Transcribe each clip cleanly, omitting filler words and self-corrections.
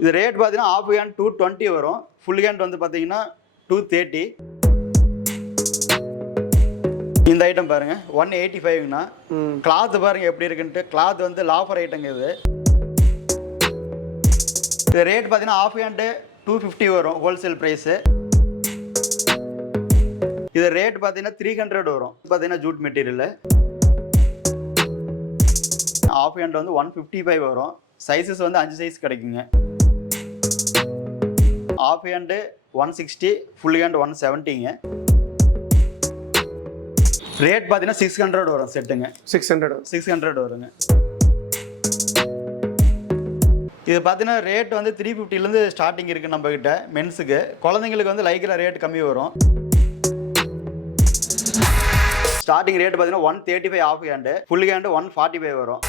இது ரேட் பார்த்தீங்கன்னா of hand 220 வரும். ஃபுல் ஹேண்ட் வந்து பார்த்தீங்கன்னா 230. இந்த ஐட்டம் பாருங்க 185ங்கண்ணா. கிளாத் பாருங்க எப்படி இருக்குன்ட்டு. கிளாத் வந்து லாஃபர் ஐட்டங்க இது. இது ரேட் பார்த்தீங்கன்னா ஆஃப் ஹேண்டு 250 வரும் ஹோல்சேல் ப்ரைஸு. இது ரேட் பார்த்தீங்கன்னா 300 வரும். பார்த்தீங்கன்னா ஜூட் மெட்டீரியல். ஆஃப் ஹேண்ட் வந்து 155 வரும். சைஸஸ் வந்து 5 சைஸ் கிடைக்குங்க. ஆஃப் ஹேண்டு 160, ஃபுல் ஹேண்ட் 170ங்க. ரேட் பார்த்தீங்கன்னா 600 வரும் செட்டுங்க. 600 வருங்க. இது பார்த்தீங்கன்னா ரேட் வந்து 350லேருந்து ஸ்டார்டிங் இருக்குது நம்மக்கிட்ட மென்ஸுக்கு. குழந்தைங்களுக்கு வந்து லைக்கில் ரேட் கம்மி வரும். ஸ்டார்டிங் ரேட் பார்த்தீங்கன்னா 135 ஆஃப் ஹேண்டு, ஃபுல் ஹேண்டு 145 வரும்.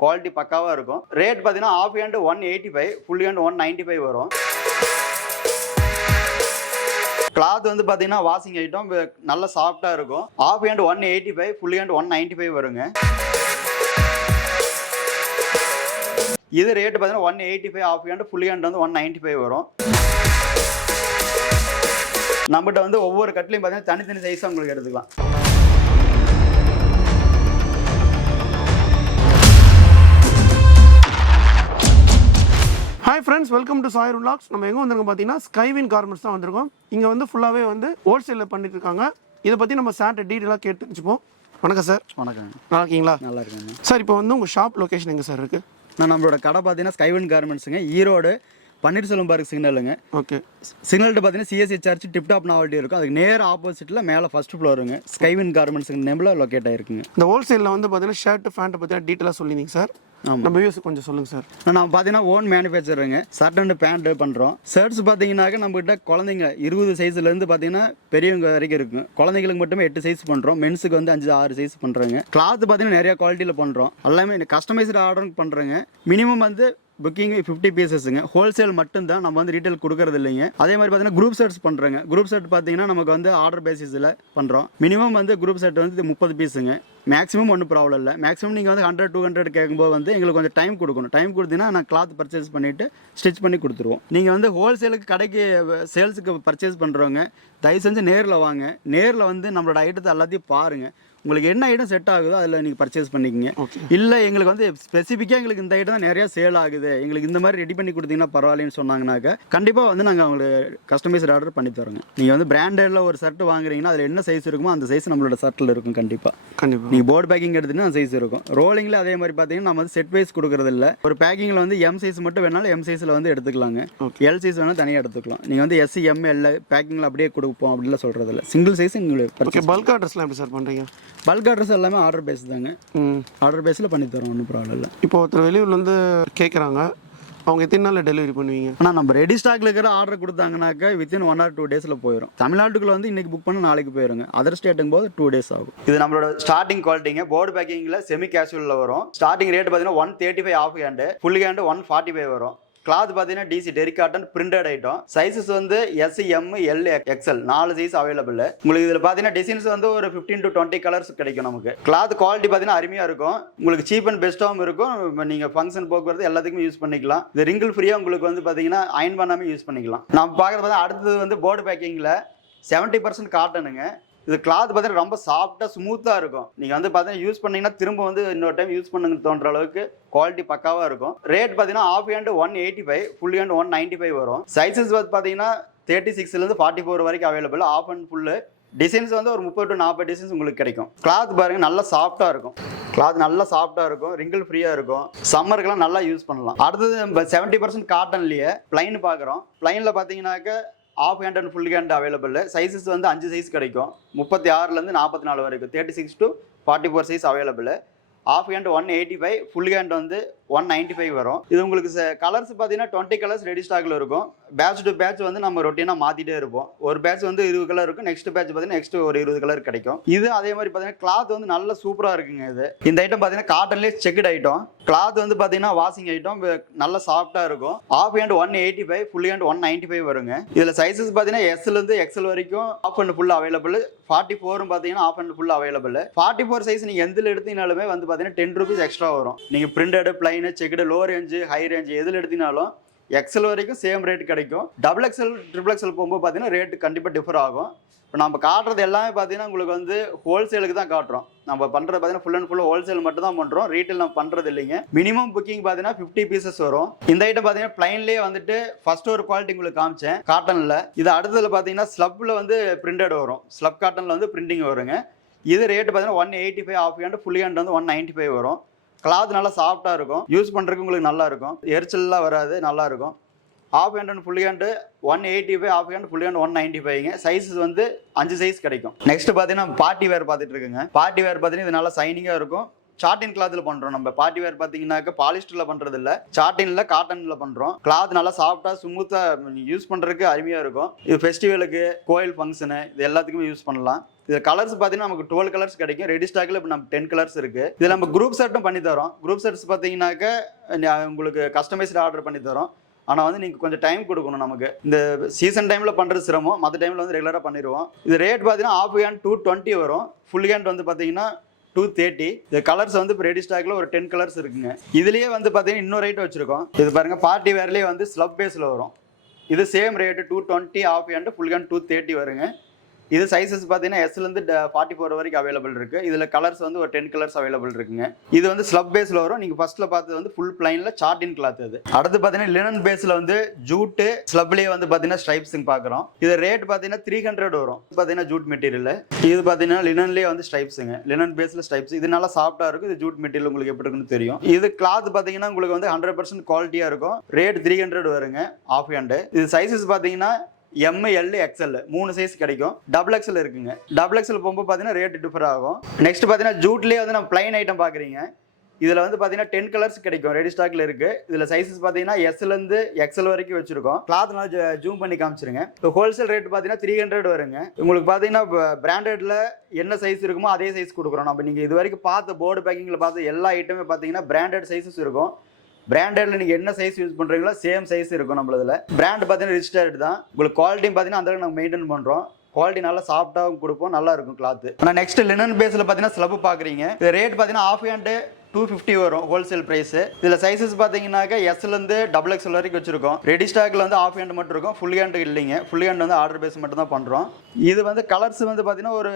குவாலிட்டி பக்காவாக இருக்கும். ரேட் பார்த்தீங்கன்னா ஆஃப் ஹேண்டு 185, ஃபுல் ஹேண்டு 195 வரும். கிளாத் வந்து பார்த்தீங்கன்னா வாஷிங் ஐட்டம் நல்ல சாஃப்டாக இருக்கும். ஆஃப் ஹேண்டு 185, ஃபுல் ஹேண்டு 195 வருங்க. இது ரேட் பார்த்தீங்கன்னா 185 ஆஃப் ஹேண்டு, ஃபுல் ஹேண்ட் வந்து 195 வரும். நம்மகிட்ட வந்து ஒவ்வொரு கட்லையும் பார்த்தீங்கன்னா தனித்தனி சைஸாக உங்களுக்கு எடுத்துக்கலாம். Hi friends, welcome to சாயர் vlogs. நம்ம எங்கே வந்திருக்கோம் பார்த்தீங்கன்னா ஸ்கைவின் கார்மெண்ட்ஸ் தான் வந்திருக்கோம். இங்கே வந்து ஃபுல்லாகவே வந்து ஹோல்சேலில் பண்ணிட்டு இருக்காங்க. இதை பற்றி நம்ம சார்ட்ட டீட்டெயிலாக கேட்டு வச்சுப்போம். வணக்கம் சார். வணக்கம். நல்லா இருக்கீங்களா? நல்லா இருக்குங்க சார். இப்போ வந்து உங்கள் ஷாப் லொக்கேஷன் எங்கே சார் இருக்குது? நம்மளோட கடை பார்த்தீங்கன்னா ஸ்கைவின் கார்மெண்ட்ஸுங்க, ஈரோடு பன்னீர்செல்வம் பார்க் சிக்னலுங்க. ஓகே. சிக்னல்ட்டு பார்த்தீங்கன்னா சிஎஸ்சி சர்ச் டிப்டாப் நாவல்ட்டி இருக்கும். அதுக்கு நேர் ஆப்போசிட்டில் மேலே ஃபர்ஸ்ட் ஃப்ளோருங்க. ஸ்கைவின் கார்மெண்ட்ஸுங்க நேமில் லொக்கேட் ஆகிருக்குங்க. இந்த ஹோல்சேலில் வந்து பார்த்தீங்கன்னா ஷர்ட் ஃபேண்ட்டை பற்றினா டீட்டெயிலாக சொல்லியிருந்தீங்க சார். நம்ம வியூஸ் கொஞ்சம் சொல்லுங்கள் சார். நம்ம பார்த்தீங்கன்னா ஓன் மேனுஃபேக்சருங்க. ஷர்ட் அண்ட் பேண்ட் பண்ணுறோம். ஷர்ட்ஸ் பார்த்தீங்கன்னாக்க நம்மகிட்ட குழந்தைங்க 20 சைஸ்லேருந்து பார்த்தீங்கன்னா பெரியவங்க வரைக்கும் இருக்கும். குழந்தைங்களுக்கு மட்டுமே 8 சைஸ் பண்ணுறோம். மென்ஸுக்கு வந்து 5-6 சைஸ் பண்ணுறோங்க. கிளாத் பார்த்தீங்கன்னா நிறைய குவாலிட்டியில் பண்ணுறோம். எல்லாமே கஸ்டமைஸ்டு ஆர்டர் பண்ணுறோங்க. மினிமம் வந்து புக்கிங் 50 பீசஸுங்க. ஹோல்சேல் மட்டும்தான், நம்ம வந்து ரீட்டைல் கொடுக்கறது இல்லைங்க. அதே மாதிரி பார்த்தீங்கன்னா குரூப் செட்ஸ் பண்ணுறோங்க. குரூப் செட் பார்த்தீங்கன்னா நமக்கு வந்து ஆர்டர் பேசிஸில் பண்ணுறோம். மினிமம் வந்து குரூப் செட் வந்து 30 பீஸுங்க. மேக்ஸிமம் ஒன்றும் ப்ராப்ளம் இல்லை. மேக்ஸிமம் நீங்கள் வந்து 100-200 கேட்கும்போது வந்து எங்களுக்கு கொஞ்சம் டைம் கொடுக்கணும். டைம் கொடுத்தீங்கன்னா நான் கிளாத் பர்ச்சேஸ் பண்ணிவிட்டு ஸ்டிச் பண்ணி கொடுத்துருவோம். நீங்கள் வந்து ஹோல்சேலுக்கு கடைக்கு சேல்ஸுக்கு பர்ச்சேஸ் பண்ணுறவங்க தயவு செஞ்சு நேரில் வாங்க. நேரில் வந்து நம்மளோட ஐட்டத்தை எல்லாத்தையும் பாருங்கள். உங்களுக்கு என்ன ஐட்டம் செட் ஆகுதோ அதில் நீங்கள் பர்ச்சேஸ் பண்ணிக்கங்க. இல்லை எங்களுக்கு வந்து ஸ்பெசிஃபிக்காக எங்களுக்கு இந்த ஐட்டம் தான் நிறையா சேல் ஆகுது, எங்களுக்கு இந்த மாதிரி ரெடி பண்ணி கொடுத்தீங்கன்னா பரவாயில்லன்னு சொன்னாங்கனாக்க கண்டிப்பாக வந்து நாங்கள் உங்களுக்கு கஸ்டமைஸ்டு ஆர்டர் பண்ணி தரோங்க. நீங்கள் வந்து பிராண்டடில் ஒரு ஷர்ட் வாங்குறீங்கன்னா அதில் என்ன சைஸ் இருக்குமோ அந்த சைஸ் நம்மளோட ஷர்ட்டில் இருக்கும். கண்டிப்பாக நீங்கள் போர்டு பேக்கிங் எடுத்துன்னா அந்த சைஸ் இருக்கும். ரோலிங்கில் அதே மாதிரி பார்த்தீங்கன்னா நம்ம வந்து செட் வைஸ் கொடுக்குறது இல்லை. ஒரு பேக்கிங்கில் வந்து எம் சைஸ் மட்டும் வேணாலும் எம் சைஸில் வந்து எடுத்துக்கலாங்க. எல் சைஸ் வேணாலும் தனியாக எடுத்துக்கலாம். நீங்கள் வந்து எஸ் எம் எல் பேக்கிங்கில் அப்படியே கொடுப்போம் அப்படிலாம் சொல்கிறது இல்லை. சிங்கிள் சைஸ் உங்களுக்கு. பல்க் ஆர்டர்ஸ்லாம் எப்படி சார் பண்ணுறீங்க? பல்க் ஆர்டர்ஸ் எல்லாமே ஆர்டர் பேஸ் தாங்க. ஆர்டர் பேஸில் பண்ணி தரோம், ஒன்றும் ப்ராப்ளம் இல்லை. இப்போ ஒருத்தர் வெளியூர்லேருந்து கேட்குறாங்க, அவங்க எத்தனை நாளில் டெலிவரி பண்ணுவீங்க? ஆனால் நம்ம ரெடி ஸ்டாக்ல இருக்கிற ஆர்டர் கொடுத்தாங்கனாக்கா வித்தின் 1 or 2 டேஸில் போயிடும். தமிழ்நாட்டுக்குள்ள வந்து இன்னைக்கு புக் பண்ண நாளைக்கு போயிருங்க. அதர் ஸ்டேட்டுக்கும் போது 2 டேஸ் ஆகும். இது நம்மளோட ஸ்டார்டிங் குவாலிட்டிங்க. போர்டு பேக்கிங்கில் செமி கேஷுவலில் வரும். ஸ்டார்டிங் ரேட் பார்த்தீங்கன்னா 135 ஆஃப் ஹேண்டு, ஃபுல் ஹேண்டு 145 வரும். கிளாத் பார்த்தீங்கன்னா டிசி டெரிக் காட்டன் பிரிண்டட் ஐட்டம். சைஸஸ் வந்து S M L XL 4 size available. உங்களுக்கு இதில் பார்த்தீங்கன்னா டிசைன்ஸ் வந்து ஒரு 15 to 20 கலர்ஸ் கிடைக்கும் நமக்கு. கிளாத் குவாலிட்டி பார்த்தீங்கன்னா அருமையாக இருக்கும். உங்களுக்கு சீப் அண்ட் பெஸ்ட்டாகவும் இருக்கும். நீங்கள் ஃபங்க்ஷன் போக்குவரத்து எல்லாத்துக்குமே யூஸ் பண்ணிக்கலாம். இது ரிங்கிள் ஃப்ரீயாக உங்களுக்கு வந்து பார்த்தீங்கன்னா அயன் பண்ணாமல் யூஸ் பண்ணிக்கலாம். நம்ம பார்க்குறது பார்த்தா அடுத்தது வந்து போர்டு பேக்கிங்கில் 70% காட்டனுங்க. இது கிளாத் பார்த்தீங்கன்னா ரொம்ப சாஃப்டாக ஸ்மூத்தாக இருக்கும். நீங்கள் வந்து பார்த்தீங்கன்னா யூஸ் பண்ணிங்கன்னா திரும்ப வந்து இன்னொரு டைம் யூஸ் பண்ணுங்க தோன்ற அளவுக்கு குவாலிட்டி பக்காவாக இருக்கும். ரேட் பார்த்தீங்கன்னா ஆஃப் ஹேண்டு 185, ஃபுல் ஹேண்டு 195 வரும். சைஸஸ் வந்து பார்த்தீங்கன்னா 36லேருந்து 44 வரைக்கும் available. Half and full designs வந்து ஒரு 30 to 40 டிசைன்ஸ் உங்களுக்கு கிடைக்கும். கிளாத் பாருங்கள் நல்லா சாஃப்டாக இருக்கும். கிளாத் நல்லா சாஃப்டாக இருக்கும். ரிங்கிள் ஃப்ரீயாக இருக்கும். சம்மருக்கெல்லாம் நல்லா யூஸ் பண்ணலாம். அடுத்தது 70% காட்டன்லேயே பிளைன் பார்க்குறோம். பிளைனில் பார்த்தீங்கன்னாக்க half hand and full hand available. Sizes வந்து 5 சைஸ் கிடைக்கும். 36லேருந்து 44 வரைக்கும். 36 to 44 size available. Half hand 185, full hand வந்து 195 வரும். இது உங்களுக்கு கலர்ஸ் பார்த்தீங்கன்னா 20 கலர்ஸ் ரெடி ஸ்டாக்ல இருக்கும். பேட்ச் டு பேட்ச் வந்து நம்ம ரொட்டீனாக மாற்றிட்டே இருப்போம். ஒரு பேட்ச் வந்து 20 கலர் இருக்கும். நெக்ஸ்ட் பேட்ச் பார்த்தீங்கன்னா நெக்ஸ்ட் ஒரு 20 கலர் கிடைக்கும். இது அதே மாதிரி பார்த்தீங்கன்னா கிளாத் வந்து நல்ல சூப்பராக இருக்குங்க. இது இந்த ஐட்டம் பார்த்தீங்கன்னா காட்டன்லேயே செக்குட் ஐட்டம். கிளாத் வந்து பார்த்தீங்கன்னா வாஷிங் ஐட்டம் நல்ல சாஃப்டாக இருக்கும். ஆஃப் ஹேண்ட் 185, ஃபுல் ஹேண்ட் 195 வருங்க. இதில் சைஸஸ் பார்த்தீங்கன்னா எஸ்லேருந்து எக்ஸல் வரைக்கும் ஆஃப் அண்ட் ஃபுல் அவைலபிள். 44 பார்த்தீங்கன்னா half and full available. 44 size நீங்கள் எந்தில் எடுத்தீங்கனாலுமே வந்து பார்த்தீங்கன்னா 10 rupees எக்ஸ்ட்ரா வரும். நீங்கள் printed plain plain checked low range high range எதில் எடுத்தினாலும் எக்ஸல் வரைக்கும் சேம் ரேட் கிடைக்கும். டபுள் எக்ஸல் ட்ரிபிள் எக்ஸல் போகும்போது பார்த்தீங்கன்னா ரேட்டு கண்டிப்பாக டிஃபர் ஆகும். இப்போ நம்ம காட்டுறது எல்லாமே பார்த்தீங்கன்னா உங்களுக்கு வந்து ஹோல்சேலுக்கு தான் காட்டுறோம். நம்ம பண்ணுறது பார்த்தீங்கன்னா ஃபுல் அண்ட் ஃபுல் ஹோல்சேல் மட்டும் தான் பண்ணுறோம். ரீட்டைல் நம்ம பண்ணுறது இல்லைங்க. மினிமம் புக்கிங் பார்த்தீங்கன்னா 50 பீசஸ் வரும். இந்த ஐட்டம் பார்த்தீங்கன்னா பிளைன்லேயே வந்துட்டு ஃபர்ஸ்ட் ஒரு குவாலிட்டி உங்களுக்கு காமிச்சேன் காட்டனில். இது அடுத்ததுல பார்த்தீங்கன்னா ஸ்லப்பில் வந்து பிரிண்டட் வரும். ஸ்லப் காட்டனில் வந்து பிரிண்டிங் வருங்க. இது ரேட்டு பார்த்தீங்கன்னா 185 ஆஃப் ஹேண்ட், ஃபுல் ஹேண்ட் வந்து 195 வரும். கிளாத் நல்லா சாஃப்டாக இருக்கும். யூஸ் பண்ணுறதுக்கு உங்களுக்கு நல்லா இருக்கும். எரிச்சல்லாம் வராது, நல்லா இருக்கும். Half hand and full hand 185, half hand full hand 195ங்க. சைஸஸ் வந்து 5 சைஸ் கிடைக்கும். நெக்ஸ்ட் பார்த்தீங்கன்னா பார்ட்டி வேர் பார்த்துட்டு இருக்குங்க. பார்ட்டி வேர் பார்த்தீங்கன்னா இது நல்லா சைனிங்காக இருக்கும். சாட்டின் கிளாத்தில் பண்ணுறோம். நம்ம பார்ட்டி வேர் பார்த்தீங்கன்னாக்க பாலிஸ்டரில் பண்ணுறது இல்லை, சாட்டினில் காட்டனில் பண்ணுறோம். கிளாத் நல்லா சாஃப்டாக ஸ்மூத்தாக யூஸ் பண்ணுறதுக்கு அருமையாக இருக்கும். இது ஃபெஸ்டிவலுக்கு, கோயில் ஃபங்க்ஷனு, இது எல்லாத்துக்குமே யூஸ் பண்ணலாம். இது கலர்ஸ் பார்த்தீங்கன்னா நமக்கு 12 கலர்ஸ் கிடைக்கும். ரெடி ஸ்டாக்ல இப்போ நம்ம 10 கலர்ஸ் இருக்கு. இதில் நம்ம குரூப் செட்டும் பண்ணி தரோம். குரூப் செட்ஸ் பார்த்தீங்கன்னாக்க உங்களுக்கு கஸ்டமைஸ்டு ஆர்டர் பண்ணி தரோம். ஆனால் வந்து நீங்கள் கொஞ்சம் டைம் கொடுக்கணும். நமக்கு இந்த சீசன் டைமில் பண்ணுறது சிரமம், மற்ற டைமில் வந்து ரெகுலராக பண்ணிடுவோம். இது ரேட் பார்த்தீங்கன்னா ஆஃப் ஹேண்ட் 220 வரும். ஃபுல் ஹேண்ட் வந்து பார்த்தீங்கன்னா 230. இந்த கலர்ஸ் வந்து இப்போ ரெடி ஸ்டாக்ல ஒரு 10 கலர்ஸ் இருக்குங்க. இதுலேயே வந்து பார்த்தீங்கன்னா இன்னொரு ஐட்டம் வச்சிருக்கோம். இது பாருங்க, பார்ட்டி வேர்லேயே வந்து ஸ்லப் பேஸில் வரும். இது same rate 220, half hand full hand 230 வருங்க. இது சைஸஸ் பார்த்தீங்கன்னா எஸ்லேருந்து 44 வரைக்கும் அவைலபிள் இருக்கு. இதில் கலர்ஸ் வந்து ஒரு 10 கலர்ஸ் அவைலபிள் இருக்குங்க. இது வந்து ஸ்லப் பேஸில் வரும். நீங்கள் ஃபர்ஸ்ட்ல பார்த்தது வந்து ஃபுல் பிளைன்ல சாட்டின் கிளாத். அது அடுத்து பார்த்தீங்கன்னா லினன் பேஸில் வந்து ஜூட்டு ஸ்லப்லேயே வந்து பார்த்தீங்கன்னா ஸ்ட்ரைப்ஸிங் பார்க்குறோம். இது ரேட் பார்த்தீங்கன்னா 300 வரும். பார்த்தீங்கன்னா ஜூட் மெட்டீரியல். இது பார்த்தீங்கன்னா லினன்லேயே வந்து ஸ்ட்ரைப்ஸுங்க. லினன் பேஸில் ஸ்ட்ரைப்ஸ். இது நல்லா சாஃப்டாக இருக்கும். இது ஜூட் மெட்டீரியல் உங்களுக்கு எப்படி இருக்குன்னு தெரியும். இது கிளாத் பார்த்தீங்கன்னா உங்களுக்கு வந்து 100% குவாலிட்டியாக இருக்கும். ரேட் 300 வருங்க ஆஃப் ஹேண்டு. இது சைஸஸ் பார்த்தீங்கன்னா ML XL 3 சைஸ் கிடைக்கும். டபுள் எக்ஸல் இருக்குங்க. டபுள் எக்ஸல் போகும்போது பார்த்தீங்கன்னா ரேட் டிஃபர் ஆகும். நெக்ஸ்ட் பார்த்தீங்கன்னா ஜூட்லேயே வந்து நம்ம பிளைன் ஐட்டம் பார்க்குறீங்க. இதில் வந்து பார்த்தீங்கன்னா 10 கலர்ஸ் கிடைக்கும். ரெடி ஸ்டாக்ல இருக்கு. இதில் சைஸஸ் பார்த்தீங்கன்னா எஸ்லேருந்து XL வரைக்கும் வச்சிருக்கோம். கிளாத் நல்லா ஜூம் பண்ணி காமிச்சிருங்க. இப்போ ஹோல்சேல் ரேட் பார்த்தீங்கன்னா 300 வருங்க. உங்களுக்கு பார்த்தீங்கன்னா பிராண்டட்ல என்ன சைஸ் இருக்குமோ அதே சைஸ் கொடுக்குறோம். நம்ம நீங்கள் இது வரைக்கும் பார்த்த போர்டு பேக்கிங்கில் பார்த்த எல்லா ஐட்டமே பார்த்தீங்கன்னா பிராண்டட் சைஸஸ் இருக்கும். பிராண்டட்ல நீங்க என்ன சைஸ் யூஸ் பண்றீங்களோ சேம் சைஸ் இருக்கும். நம்மளதுல பிராண்ட் பார்த்தீங்கன்னா ரிஜிஸ்டர்டு தான். உங்களுக்கு குவாலிட்டியும் பார்த்தீங்கன்னா அந்த அளவுக்கு நம்ம மெயின்டைன் பண்றோம். குவாலிட்டி நல்லா சாஃப்டாகவும் கொடுப்போம், நல்லா இருக்கும் கிளாத். ஆனால் நெக்ஸ்ட் லினன் பேஸில் பார்த்தீங்கன்னா ஸ்லப் பார்க்குறீங்க. இது ரேட் பார்த்தீங்கன்னா ஆஃப் ஹேண்டு 250 வரும் ஹோல்சேல் பிரைஸ். இதில் சைஸஸ் பார்த்தீங்கன்னாக்க எஸ்லேருந்து டபுள் எக்ஸல் வரைக்கும் வச்சிருக்கோம். ரெடி ஸ்டாக்ல வந்து ஆஃப் ஹேண்ட் மட்டும் இருக்கும். ஃபுல் ஹேண்ட் இல்லைங்க. ஃபுல் ஹேண்ட் வந்து ஆர்டர் பேஸ் மட்டும் தான் பண்ணுறோம். இது வந்து கலர்ஸ் வந்து பார்த்தீங்கன்னா ஒரு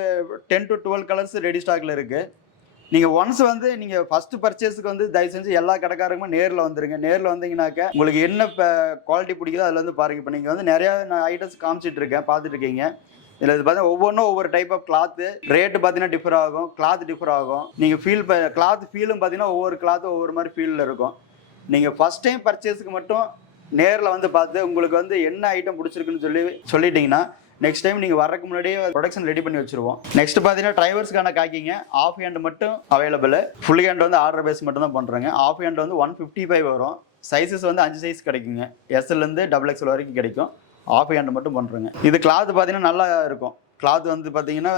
10 to 12 கலர்ஸ் ரெடி ஸ்டாக்ல இருக்கு. நீங்கள் ஒன்ஸ் வந்து நீங்கள் ஃபஸ்ட்டு பர்ச்சேஸுக்கு வந்து தயவு செஞ்சு எல்லா கடைக்காரங்களும் நேரில் வந்துருங்க. நேரில் வந்தீங்கன்னாக்க உங்களுக்கு என்ன குவாலிட்டி பிடிக்குதோ அதில் வந்து பாருங்க. இப்போ நீங்கள் வந்து நிறையா ஐட்டம்ஸ் காமிச்சிட்டு இருக்கேன், பார்த்துட்டு இருக்கீங்க. இதில் இது பார்த்தீங்கன்னா ஒவ்வொன்றும் ஒவ்வொரு டைப் ஆஃப் கிளாத்து ரேட்டு பார்த்தீங்கன்னா டிஃபர் ஆகும். கிளாத் டிஃபர் ஆகும். நீங்கள் கிளாத் ஃபீலும் பார்த்தீங்கன்னா ஒவ்வொரு கிளாத்தும் ஒவ்வொரு மாதிரி ஃபீலில் இருக்கும். நீங்கள் ஃபஸ்ட் டைம் பர்ச்சேஸுக்கு மட்டும் நேரில் வந்து பார்த்து உங்களுக்கு வந்து என்ன ஐட்டம் பிடிச்சிருக்குன்னு சொல்லிட்டீங்கன்னா நெக்ஸ்ட் டைம் நீங்கள் வரக்கு முன்னாடியே ப்ரொடக்ஷன் ரெடி பண்ணி வச்சிருவோம். நெக்ஸ்ட் பார்த்தீங்கன்னா டிரைவர்ஸ்க்கான காக்கிங்க. ஆஃப் ஹேண்ட் மட்டும் அவைலபிள். ஃபுல் ஹேண்ட் வந்து ஆர்டர் பேஸ் மட்டும் தான் பண்ணுறாங்க. ஆஃப் ஹேண்ட் வந்து 155 வரும். சைஸஸ் வந்து 5 சைஸ் கிடைக்குங்க. எஸ்லேருந்து டபுள் எக்ஸல் வரைக்கும் கிடைக்கும். ஆஃப் ஹேண்ட் மட்டும் பண்ணுறேங்க. இது கிளாத் பார்த்தீங்கன்னா நல்லா இருக்கும். கிளாத் வந்து பார்த்தீங்கன்னா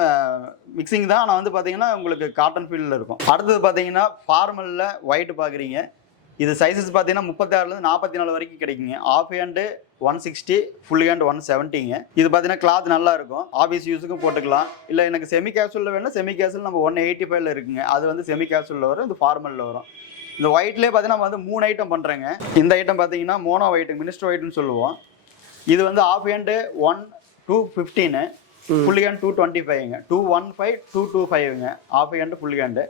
மிக்சிங் தான், ஆனால் வந்து பார்த்தீங்கன்னா உங்களுக்கு காட்டன் ஃபீல்டில் இருக்கும். அடுத்தது பார்த்தீங்கன்னா ஃபார்மலில் ஒயிட் பார்க்குறீங்க. இது சைஸஸ் பார்த்தீங்கன்னா 36லேருந்து 44 வரைக்கும் கிடைக்குங்க. ஆஃப் ஹேண்டு 160, ஃபுல் ஹேண்ட் 170ங்க. இது பார்த்தீங்கன்னா கிளாத் நல்லா இருக்கும். ஆஃபீஸ் யூஸுக்கும் போட்டுக்கலாம். இல்லை எனக்கு செமி கேஷுவலில் வேணும், செமி கேஷுவல் நம்ம 185ல இருக்குங்க. அது வந்து செமி கேஷுவலில் வரும். இது ஃபார்மலில் வரும். இந்த ஒயிட்லேயே பார்த்தீங்கன்னா நம்ம வந்து 3 ஐட்டம் பண்ணுறேங்க. இந்த ஐட்டம் பார்த்தீங்கன்னா மோனோ ஒயிட், மினிஸ்டர் ஒயிட்னு சொல்லுவோம். இது வந்து ஆஃப் ஹேண்டு 215, ஃபுல் ஹேண்ட் 225ங்க. 215, 225ங்க. ஆஃப் ஹேண்டு ஃபுல் ஹேண்டு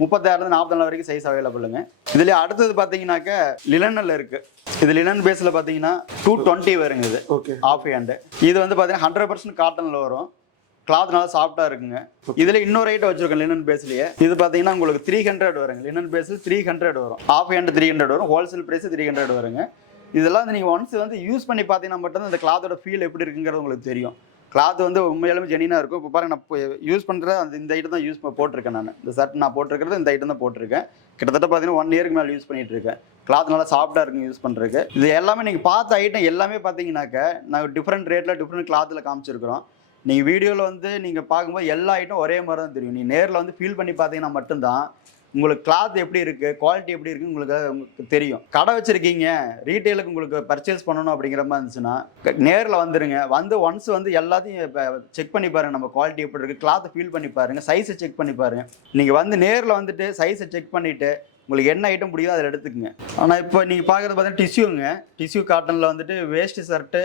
36லேருந்து 44 வரைக்கும் சைஸ் அவைலபிளுங்க. இதுலேயே அடுத்தது பார்த்தீங்கன்னாக்க லினனில் இருக்குது. இது லினன் பேஸில் பார்த்தீங்கன்னா 220 வருங்க. இது ஓகே ஆஃப் ஹேண்டு. இது வந்து பார்த்தீங்கன்னா 100% காட்டனில் வரும். கிளாத் நல்லா சாஃப்டாக இருக்குங்க. இதில் இன்னொரு ஐட்டம் வச்சுருக்கோம் லினன் பேஸ்லேயே. இது பார்த்தீங்கன்னா உங்களுக்கு 300 வருங்க. லினன் பேஸில் 300 வரும். ஆஃப் ஹேண்டு 300 வரும். ஹோல்சேல் ப்ரைஸ் 300 வருங்க. இதெல்லாம் வந்து நீங்கள் ஒன்ஸ் வந்து யூஸ் பண்ணி பார்த்தீங்கன்னா மட்டும்தான் இந்த கிளாத்தோட ஃபீல் எப்படி இருக்குங்கிறது உங்களுக்கு தெரியும். கிளாத் வந்து உண்மையாலுமே ஜெனினாக இருக்கும். இப்போ பாருங்க, நான் யூஸ் பண்ணுறது இந்த ஐட்டம் தான் யூஸ் போட்டிருக்கேன். நான் இந்த ஷர்ட் நான் போட்டிருக்கிறது இந்த ஐட்டம் தான் போட்டிருக்கேன். கிட்டத்தட்ட பார்த்தீங்கன்னா 1 இயருக்கு மேலே யூஸ் பண்ணிட்டு இருக்கேன். கிளாத் நல்லா சாஃப்டாக இருக்குங்க யூஸ் பண்ணுறதுக்கு. இது எல்லாமே நீங்கள் பார்த்த ஐட்டம் எல்லாமே பார்த்தீங்கன்னாக்க நாங்கள் டிஃப்ரெண்ட் ரேட்டில் டிஃப்ரெண்ட் கிளாத்தில் காமிச்சிருக்கிறோம். நீங்கள் வீடியோவில் வந்து நீங்கள் பார்க்கும்போது எல்லா ஐட்டம் ஒரே மாதிரி தான் தெரியும். நீங்கள் நேரில் வந்து ஃபீல் பண்ணி பார்த்தீங்கன்னா மட்டும்தான் உங்களுக்கு கிளாத் எப்படி இருக்குது, குவாலிட்டி எப்படி இருக்குது உங்களுக்கு தெரியும். கடை வச்சுருக்கீங்க, ரீட்டெயிலுக்கு உங்களுக்கு பர்ச்சேஸ் பண்ணணும் அப்படிங்கிற மாதிரி இருந்துச்சுன்னா நேரில் வந்துடுங்க. வந்து ஒன்ஸ் வந்து எல்லாத்தையும் செக் பண்ணி பாருங்கள். நம்ம குவாலிட்டி எப்படி இருக்குது, கிளாத்தை ஃபீல் பண்ணி பாருங்கள், சைஸை செக் பண்ணி பாருங்கள். நீங்கள் வந்து நேரில் வந்துட்டு சைஸை செக் பண்ணிவிட்டு உங்களுக்கு என்ன ஐட்டம் பிடிக்குதோ அதில் எடுத்துக்கங்க. ஆனால் இப்போ நீங்கள் பார்க்குறது பார்த்தீங்கன்னா டிஷ்யூங்க. டிஷ்யூ காட்டனில் வந்துட்டு வேஸ்ட் ஷர்ட்டு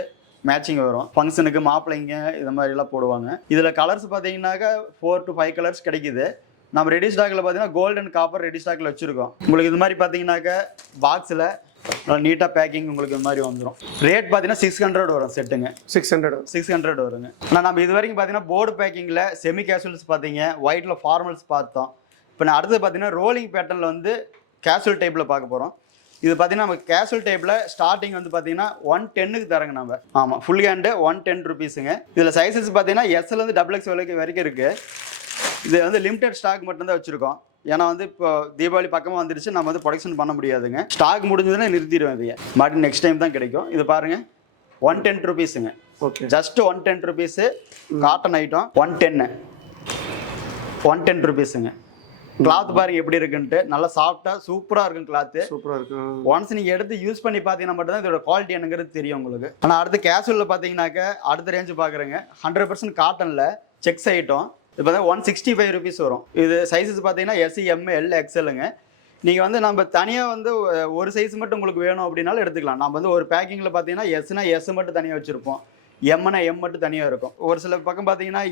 மேட்சிங் வரும். ஃபங்க்ஷனுக்கு மாப்பிள்ளைங்க இது மாதிரிலாம் போடுவாங்க. இதில் கலர்ஸ் பார்த்தீங்கன்னாக்கா 4 to 5 கலர்ஸ் கிடைக்குது. நம்ம ரெடி ஸ்டாக்கில் பார்த்தீங்கன்னா கோல்டு அண்ட் காப்பர் ரெடி ஸ்டாக்கில் வச்சுருக்கோம். உங்களுக்கு இது மாதிரி பார்த்தீங்கன்னாக்கா பாக்ஸில் நீட்டாக பேக்கிங் உங்களுக்கு இது மாதிரி வந்துடும். ரேட் பார்த்தீங்கன்னா 600 வரும் செட்டுங்க. 600 வருங்க. ஆனால் நம்ம இது வரைக்கும் பார்த்தீங்கன்னா போர்டு பேக்கிங்கில் செமி கேஷுவல்ஸ் பார்த்தீங்க, ஒயிட்டில் ஃபார்மல்ஸ் பார்த்தோம். இப்போ நான் அடுத்தது பார்த்தீங்கன்னா ரோலிங் பேட்டர்னில் வந்து கேஷுவல் டைப்பில் பார்க்க போகிறோம். இது பார்த்தீங்கன்னா நம்ம கேஷுவல் டைப்பில் ஸ்டார்டிங் வந்து பார்த்தீங்கன்னா 110க்கு தரங்க நம்ம. ஆமாம், ஃபுல் ஹேண்டு 110 ருபீஸுங்க. இதில் சைஸஸ் பார்த்தீங்கன்னா எஸ்லேருந்து XXL வரைக்கும் இருக்குது. இது வந்து லிமிடெட் ஸ்டாக் மட்டும்தான் வச்சுருக்கோம். ஏன்னா வந்து இப்போ தீபாவளி பக்கமாக வந்துருச்சு, நம்ம வந்து ப்ரொடக்ஷன் பண்ண முடியாதுங்க. ஸ்டாக் முடிஞ்சதுன்னா நிறுத்திடுவேன். இதையே மறுபடியும் நெக்ஸ்ட் டைம் தான் கிடைக்கும். இது பாருங்கள் 110 ருபீஸுங்க. Okay, just 110 rupees. Cotton item 110 ருபீஸுங்க. கிளாத் பாருங்க எப்படி இருக்குன்ட்டு, நல்லா சாஃப்டா சூப்பரா இருக்கும். கிளாத் சூப்பரா இருக்கு. ஒன்ஸ் நீங்க எடுத்து யூஸ் பண்ணி பாத்தீங்கன்னா மட்டும் தான் இதோட குவாலிட்டி என்னங்கிறது தெரியும் உங்களுக்கு. ஆனா அடுத்து கேஷுவல்ல பாத்தீங்கன்னாக்க அடுத்த ரேஞ்ச் பாக்குறேங்க 100% காட்டன்ல செக்ஸ் ஐட்டம். இப்போ 165 ருபீஸ் வரும். இது சைஸஸ் பார்த்தீங்கன்னா SC, M, L, XLங்க. நீங்கள் வந்து நம்ம தனியாக வந்து ஒரு சைஸ் மட்டும் உங்களுக்கு வேணும் அப்படின்னாலும் எடுத்துக்கலாம். நம்ம வந்து ஒரு பேக்கிங்கில் பார்த்தீங்கன்னா எஸ்னா எஸ் மட்டும் தனியாக வச்சுருப்போம், எம்னா எம் மட்டும் தனியாக இருக்கும். ஒரு சில பக்கம் பார்த்தீங்கன்னா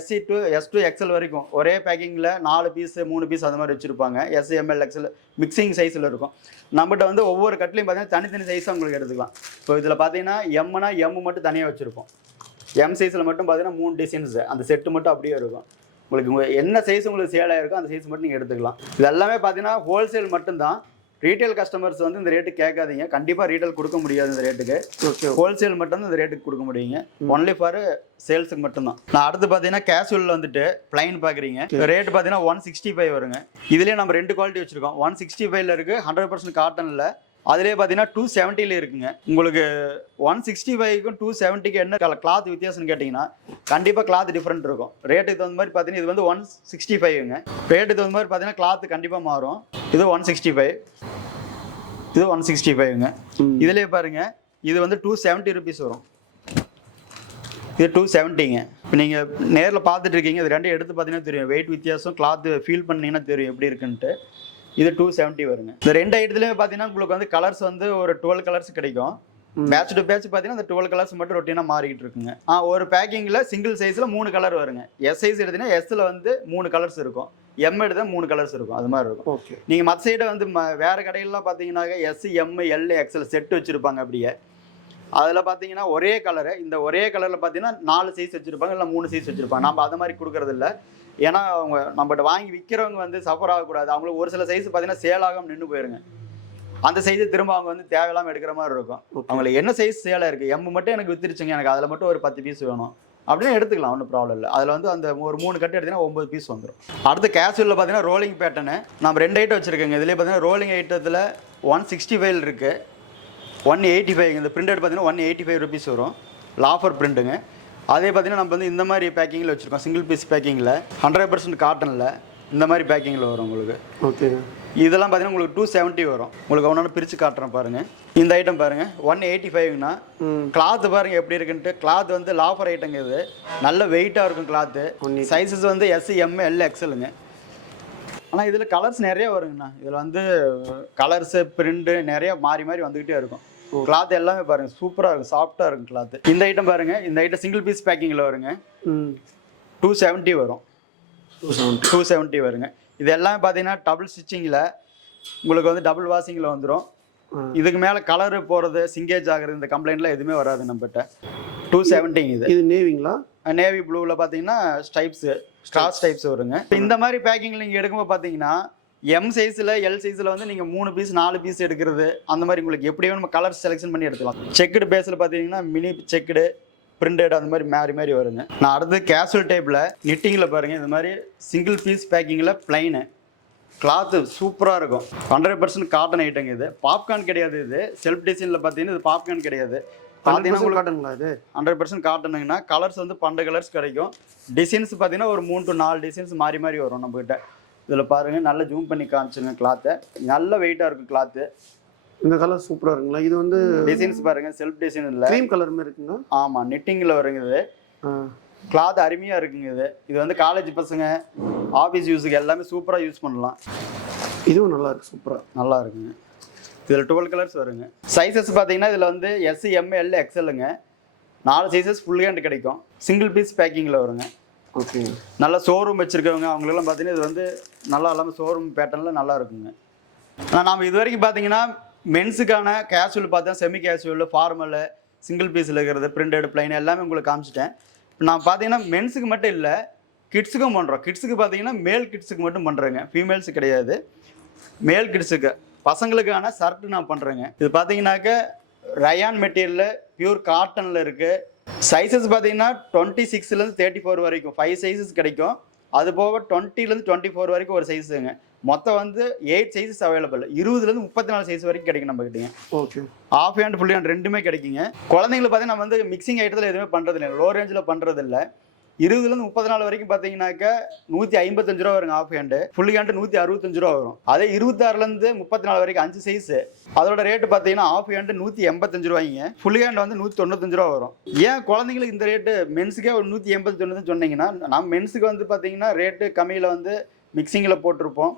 SC to S to XL வரைக்கும் ஒரே பேக்கிங்கில் 4 பீஸ் 3 பீஸ் அது மாதிரி வச்சுருப்பாங்க. SC, ML, XL மிக்சிங் சைஸில் இருக்கும். நம்மகிட்ட வந்து ஒவ்வொரு கட்லையும் பார்த்தீங்கன்னா தனித்தனி சைஸாக உங்களுக்கு எடுத்துக்கலாம். இப்போ இதில் பார்த்தீங்கன்னா எம்னா எம் மட்டும் தனியாக வச்சுருப்போம். எம் சைஸில் மட்டும் பார்த்தீங்கன்னா 3 டிசைன்ஸு அந்த செட்டு மட்டும் அப்படியே இருக்கும். உங்களுக்கு என்ன சைஸ் உங்களுக்கு சேல் ஆகிருக்கோ அந்த சைஸ் மட்டும் நீங்கள் எடுத்துக்கலாம். இது எல்லாமே பார்த்தீங்கன்னா ஹோல்சேல் மட்டும்தான். ரீட்டைல் கஸ்டமர்ஸ் வந்து இந்த ரேட்டு கேட்காதீங்க. கண்டிப்பாக ரீட்டைல் கொடுக்க முடியாது இந்த ரேட்டுக்கு. ஓகே, ஹோல்சேல் மட்டும்தான் இந்த ரேட்டுக்கு கொடுக்க முடியுங்க. ஒன்லி ஃபார் சேல்ஸுக்கு மட்டும்தான். நான் அடுத்து பார்த்தீங்கன்னா கேஷுவலில் வந்துட்டு பிளைன் பார்க்குறீங்க. ரேட் பார்த்தீங்கன்னா 165 வருங்க. இதுலேயே நம்ம 2 குவாலிட்டி வச்சுருக்கோம். 165ல் இருக்குது 100% காட்டனில். அதுலேயே பார்த்தீங்கன்னா 270ல இருக்குங்க. உங்களுக்கு 165க்கும் 270க்கு என்ன கிளாத் வித்தியாசம்னு கேட்டிங்கன்னா கண்டிப்பாக கிளாத் டிஃப்ரெண்ட் இருக்கும். ரேட்டுக்கு தகுந்த மாதிரி பார்த்தீங்கன்னா இது வந்து 165ங்க. ரேட்டுக்கு தகுந்த மாதிரி பார்த்தீங்கன்னா கிளாத் கண்டிப்பாக மாறும். இது 165, இது 165ங்க. இதுலேயே பாருங்கள் இது வந்து 270 ருபீஸ் வரும். இது 270ங்க. இப்போ நீங்கள் நேரில் பார்த்துட்டு இருக்கீங்க. இது ரெண்டையும் எடுத்து பார்த்தீங்கன்னா தெரியும் வெயிட் வித்தியாசம். கிளாத் ஃபீல் பண்ணிங்கன்னா தெரியும் எப்படி இருக்குன்ட்டு. இது 270 வருங்க. இந்த 2 ஐட்டத்துலேயுமே பார்த்தீங்கன்னா உங்களுக்கு வந்து கலர்ஸ் வந்து ஒரு 12 கலர்ஸ் கிடைக்கும். பேட்ச் டு பேட்ச் பார்த்தீங்கன்னா அந்த 12 கலர்ஸ் மட்டும் ரொட்டீனாக மாறிக்கிட்டு இருக்குங்க. ஒரு பேக்கிங்கில் சிங்கிள் சைஸில் 3 கலர் வருங்க. எஸ் சைஸ் எடுத்தீங்கன்னா எஸ்ஸில் வந்து 3 கலர்ஸ் இருக்கும், எம் எடுத்தால் 3 கலர்ஸ் இருக்கும். அது மாதிரி இருக்கும். ஓகே, நீங்கள் மற்ற சைடை வந்து வேறு கடையிலலாம் பார்த்தீங்கன்னாக்க SC, M, L, XL set வச்சுருப்பாங்க. அப்படியே அதில் பார்த்தீங்கன்னா ஒரே கலரு, இந்த ஒரே கலரில் பார்த்தீங்கன்னா 4 சைஸ் வச்சுருப்பாங்க, இல்லை 3 சைஸ் வச்சுருப்பாங்க. நம்ம அதை மாதிரி கொடுக்குறதில்ல. ஏன்னா அவங்க நம்மகிட்ட வாங்கி விற்கிறவங்க வந்து சஃபர் ஆகக்கூடாது. அவங்களுக்கு ஒரு சில சைஸ் பார்த்தீங்கன்னா சேல் ஆகாமல் நின்று போயிருங்க. அந்த சைஸை திரும்ப அவங்க வந்து தேவையில்லாமல் எடுக்கிற மாதிரி இருக்கும். அவங்களுக்கு என்ன சைஸ் சேலாக இருக்குது, எம் மட்டும் எனக்கு வித்துருச்சுங்க, எனக்கு அதில் மட்டும் ஒரு 10 பீஸ் வேணும் அப்படின்னு எடுத்துக்கலாம், ஒன்றும் ப்ராப்ளம் இல்லை. அதில் வந்து அந்த ஒரு 3 கட்டு எடுத்தீங்கன்னா 9 பீஸ் வந்துடும். அடுத்து கேஷுவலில் பார்த்தீங்கன்னா ரோலிங் பேட்டர்னு நம்ம 2 ஐட்டம் வச்சுருக்கோங்க. இதுலேயே பார்த்தீங்கன்னா ரோலிங் ஐட்டத்தில் 165 இருக்குது, 185. இந்த பிரிண்டட் பார்த்தீங்கன்னா 185 ருபீஸ் வரும். லாஃபர் பிரிண்ட்டுங்க. அதே பார்த்தீங்கன்னா நம்ம வந்து இந்த மாதிரி பேக்கிங்கில் வச்சுருக்கோம். சிங்கிள் பீஸ் பேக்கிங்கில் 100% காட்டனில் இந்த மாதிரி பேக்கிங்கில் வரும் உங்களுக்கு. ஓகே, இதெல்லாம் பார்த்தீங்கன்னா உங்களுக்கு 270 வரும். உங்களுக்கு ஒன்று பிரித்து காட்டுறேன் பாருங்கள். இந்த ஐட்டம் பாருங்கள் 185ங்கண்ணா. கிளாத் பாருங்கள் எப்படி இருக்குன்ட்டு. கிளாத் வந்து லாஃபர் ஐட்டங்க. இது நல்ல வெயிட்டாக இருக்கும் கிளாத்து. சைஸஸ் வந்து SC, M, L, XLங்க. ஆனால் இதில் கலர்ஸ் நிறைய வருங்கண்ணா. இதில் வந்து கலர்ஸு பிரிண்ட்டு நிறைய மாறி மாறி வந்துக்கிட்டே இருக்கும். கிளாத் எல்லாமே பாருங்க சூப்பராக இருக்கும், சாஃப்டாக இருக்கும் கிளாத். இந்த ஐட்டம் பாருங்க, இந்த ஐட்டம் சிங்கிள் பீஸ் பேக்கிங்கில் வருங்க. 270 வரும். 270 வருங்க. இது எல்லாமே பார்த்தீங்கன்னா டபுள் ஸ்டிச்சிங்கில் உங்களுக்கு வந்து டபுள் வாஷிங்கில் வந்துடும். இதுக்கு மேலே கலரு போகிறது சிங்கேஜ் ஆகிறது இந்த கம்ப்ளைண்ட்லாம் எதுவுமே வராது நம்மகிட்ட. 270 இது நேவிங்களா? நேவி ப்ளூவில் பார்த்தீங்கன்னா ஸ்டைப்ஸு ஸ்டார் ஸ்டைப்ஸ் வருங்க. இந்த மாதிரி பேக்கிங்கில் நீங்கள் எடுக்கும்போது பார்த்தீங்கன்னா எம் சைஸில் எல் சைஸில் வந்து நீங்கள் 3 பீஸ் 4 பீஸ் எடுக்கிறது அந்த மாதிரி உங்களுக்கு எப்படி வேணும் கலர் செலெக்ஷன் பண்ணி எடுத்துக்கலாம். செக்குடு பேஸில் பார்த்தீங்கன்னா மினி செக்குடு, பிரிண்டட் அந்த மாதிரி மாறி வருங்க. நான் அடுத்து கேஷுவல் டைப்பில் நிட்டிங்கில் பாருங்கள். இந்த மாதிரி சிங்கிள் பீஸ் பேக்கிங்கில் பிளைனு கிளாத்து சூப்பராக இருக்கும். 100% காட்டன் ஐட்டங்க. இது பாப்கார்ன் கிடையாது. இது செல்ஃப் டிசைனில் பார்த்தீங்கன்னா இது பாப்கார்ன் கிடையாது. பார்த்தீங்கன்னா காட்டனுங்களா? இது 100% காட்டனுங்கன்னா கலர்ஸ் வந்து 12 கலர்ஸ் கிடைக்கும். டிசைன்ஸ் பார்த்தீங்கன்னா ஒரு 3 to 4 டிசைன்ஸ் மாறி வரும் நம்மகிட்ட. இதில் பாருங்கள் நல்லா ஜூம் பண்ணி காமிச்சுங்க. கிளாத்தை நல்ல வெயிட்டாக இருக்கும் கிளாத்து. இந்த கலர் சூப்பராக இருக்குங்களா? இது வந்து டிசைன்ஸ் பாருங்கள் செல்ஃப் டிசைன் இல்லை, க்ரீம் கலர் மாதிரி இருக்குங்க. ஆமாம், நிட்டிங்கில் வருங்க. இது கிளாத் அருமையாக இருக்குங்க. இது வந்து காலேஜ் பசங்க ஆஃபீஸ் யூஸுக்கு எல்லாமே சூப்பராக யூஸ் பண்ணலாம். இதுவும் நல்லா இருக்கு, சூப்பராக நல்லா இருக்குங்க. இதில் 12 கலர்ஸ் வருங்க. சைஸஸ் பார்த்தீங்கன்னா இதில் வந்து எஸ், எம், எல், எக்ஸ்எல்லுங்க. 4 சைஸஸ் ஃபுல் ஹேண்ட் கிடைக்கும். சிங்கிள் பீஸ் பேக்கிங்கில் வருங்க. ஓகே. நல்லா ஷோரூம் வச்சுருக்கவங்க அவங்களெல்லாம் பார்த்தீங்கன்னா இது வந்து நல்லா இல்லாமல் ஷோரூம் பேட்டர்னில் நல்லா இருக்குங்க. ஆனால் நாம் இது வரைக்கும் பார்த்தீங்கன்னா மென்ஸுக்கான கேஷுவல் பார்த்தா செமி கேஷுவல், ஃபார்மலு, சிங்கிள் பீஸில் இருக்கிறது, பிரிண்டட், பிளைன் எல்லாமே உங்களுக்கு காமிச்சிட்டேன். இப்போ நான் பார்த்தீங்கன்னா மென்ஸுக்கு மட்டும் இல்லை, கிட்ஸுக்கும் பண்ணுறோம். கிட்ஸுக்கு பார்த்தீங்கன்னா மேல் கிட்ஸுக்கு மட்டும் பண்ணுறேங்க, ஃபீமேல்ஸு கிடையாது. மேல் கிட்ஸுக்கு பசங்களுக்கான ஷர்ட்டு நான் பண்ணுறேங்க. இது பார்த்தீங்கன்னாக்க ரயான் மெட்டீரியலில் பியூர் காட்டனில் இருக்குது. சைஸஸ் பார்த்தீங்கன்னா 26லேருந்து 34 வரைக்கும் 5 சைஸஸ் கிடைக்கும். அது போக 20லேருந்து 24 வரைக்கும் ஒரு சைஸுங்க. மொத்தம் வந்து 8 சைஸஸ் அவைலபிள். 20லேருந்து 34 சைஸ் வரைக்கும் கிடைக்கும் நம்மகிட்டீங்க. Okay. Half hand full hand ரெண்டுமே கிடைக்குங்க. குழந்தைங்களுக்கு பார்த்தீங்கன்னா நம்ம வந்து மிக்சிங் ஐட்டத்தில் எதுவுமே பண்ணுறது இல்லை, லோ ரேஞ்சில் பண்ணுறது இல்லை. 20லேருந்து 34 வரைக்கும் பார்த்தீங்கன்னாக்கா 155 ரூபா வருங்க ஆஃப் ஹேண்டு. ஃபுல் ஹேண்டு 165 ரூபா வரும். அதே 26லேருந்து 34 வரைக்கும் 5 சைஸு அதோட ரேட்டு பார்த்தீங்கன்னா ஆஃப் ஹேண்டு 185 ரூபாய்ங்க. ஃபுல் ஹேண்ட் வந்து 195 ரூபா வரும். ஏன் குழந்தைங்களுக்கு இந்த ரேட்டு மென்ஸுக்கே ஒரு 189 சொன்னீங்கன்னா, நம்ம மென்ஸுக்கு வந்து பார்த்தீங்கன்னா ரேட்டு கம்மியில் வந்து மிக்சிங்கில் போட்டிருப்போம்.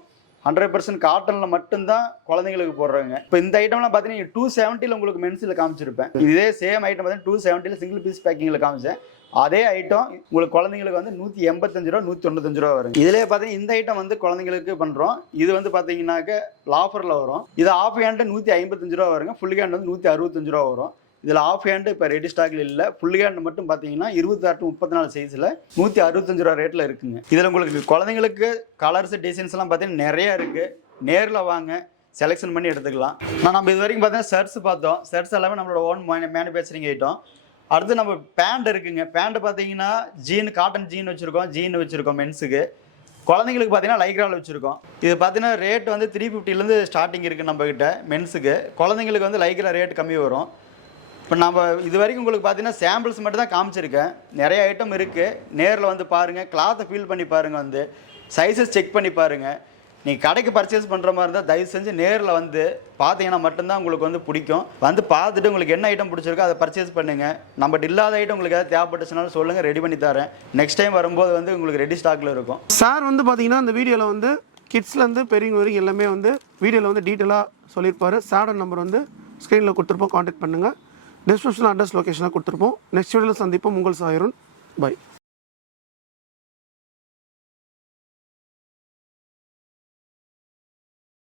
100% காட்டனில் மட்டும்தான் குழந்தைங்களுக்கு போடுறாங்க. இப்போ இந்த ஐட்டம்லாம் பார்த்தீங்கன்னா 270 உங்களுக்கு மென்ஸில் காமிச்சிருப்பேன். இதே சேம் ஐட்டம் பார்த்தீங்கன்னா 270 சிங்கிள் பீஸ் பேக்கிங்கில் காமிச்சேன். அதே ஐட்டம் உங்களுக்கு குழந்தைங்களுக்கு வந்து 185 ரூபா 195 ரூபா வரும். இதிலே பார்த்தீங்கன்னா இந்த ஐட்டம் வந்து குழந்தைங்களுக்கு பண்ணுறோம். இது வந்து பார்த்தீங்கன்னாக்க லாஃபரில் வரும். இது ஆஃப் ஹேண்டு 155 ரூபா வருங்க. ஃபுல் ஹேண்ட் வந்து 165 ரூபா வரும். இதில் ஆஃப் ஹேண்டு இப்போ ரெடி ஸ்டாக்ல இல்லை. ஃபுல் ஹேண்ட் மட்டும் பார்த்தீங்கன்னா 26 to 34 சைஸில் 165 ரூபா ரேட்டில் இருக்குங்க. இதில் உங்களுக்கு குழந்தைங்களுக்கு கலர்ஸ் டிசைன்ஸ்லாம் பார்த்தீங்கன்னா நிறையா இருக்குது. நேரில் வாங்க, செலெக்ஷன் பண்ணி எடுத்துக்கலாம். நம்ம இது வரைக்கும் பார்த்தீங்கன்னா ஷர்ட்ஸ் பார்த்தோம். ஷர்ட்ஸ் எல்லாமே நம்மளோட ஓன் மேனுஃபேக்சரிங் ஐட்டம். அடுத்து நம்ம பேண்ட் இருக்குங்க. பேண்ட் பார்த்தீங்கன்னா ஜீன், காட்டன் ஜீன் வச்சுருக்கோம் மென்ஸுக்கு. குழந்தைங்களுக்கு பார்த்தீங்கன்னா லைக்ராவில் வச்சுருக்கோம். இது பார்த்தீங்கன்னா ரேட் வந்து 350லேருந்து ஸ்டார்டிங் இருக்குது நம்மக்கிட்ட மென்ஸுக்கு. குழந்தைங்களுக்கு வந்து லைக்ரா ரேட் கம்மி வரும். இப்போ நம்ம இது வரைக்கும் உங்களுக்கு பார்த்தீங்கன்னா சாம்பிள்ஸ் மட்டும் தான் காமிச்சிருக்கேன். நிறைய ஐட்டம் இருக்குது. நேரில் வந்து பாருங்கள், கிளாத்தை ஃபீல் பண்ணி பாருங்கள், வந்து சைஸஸ் செக் பண்ணி பாருங்கள். நீங்கள் கடைக்கு பர்ச்சேஸ் பண்ணுற மாதிரி இருந்தால் தயவு செஞ்சு நேரில் வந்து பார்த்தீங்கன்னா மட்டும்தான் உங்களுக்கு வந்து பிடிக்கும். வந்து பார்த்துட்டு உங்களுக்கு என்ன ஐட்டம் பிடிச்சிருக்கோ அதை பர்ச்சேஸ் பண்ணுங்கள். நம்மகிட்ட இல்லாத ஐட்டம் உங்களுக்கு ஏதாவது தேவைப்பட்டுச்சுனாலும் சொல்லுங்கள், ரெடி பண்ணி தரேன். நெக்ஸ்ட் டைம் வரும்போது வந்து உங்களுக்கு ரெடி ஸ்டாக்கில் இருக்கும். சார் வந்து பார்த்தீங்கன்னா இந்த வீடியோவில் வந்து கிட்ஸ்லேருந்து பெரியவங்க வரைக்கும் எல்லாமே வந்து வீடியோவில் வந்து டீட்டெயிலாக சொல்லியிருப்பார். சாரோட நம்பர் வந்து ஸ்க்ரீனில் கொடுத்துருப்போம், காண்டாக்ட் பண்ணுங்கள். டிஸ்கிரிப்ஷனில் அட்ரஸ் லொக்கேஷனாக கொடுத்துருப்போம். நெக்ஸ்ட் வீடியோவில் சந்திப்போம். உங்கள் சாயருன். பை.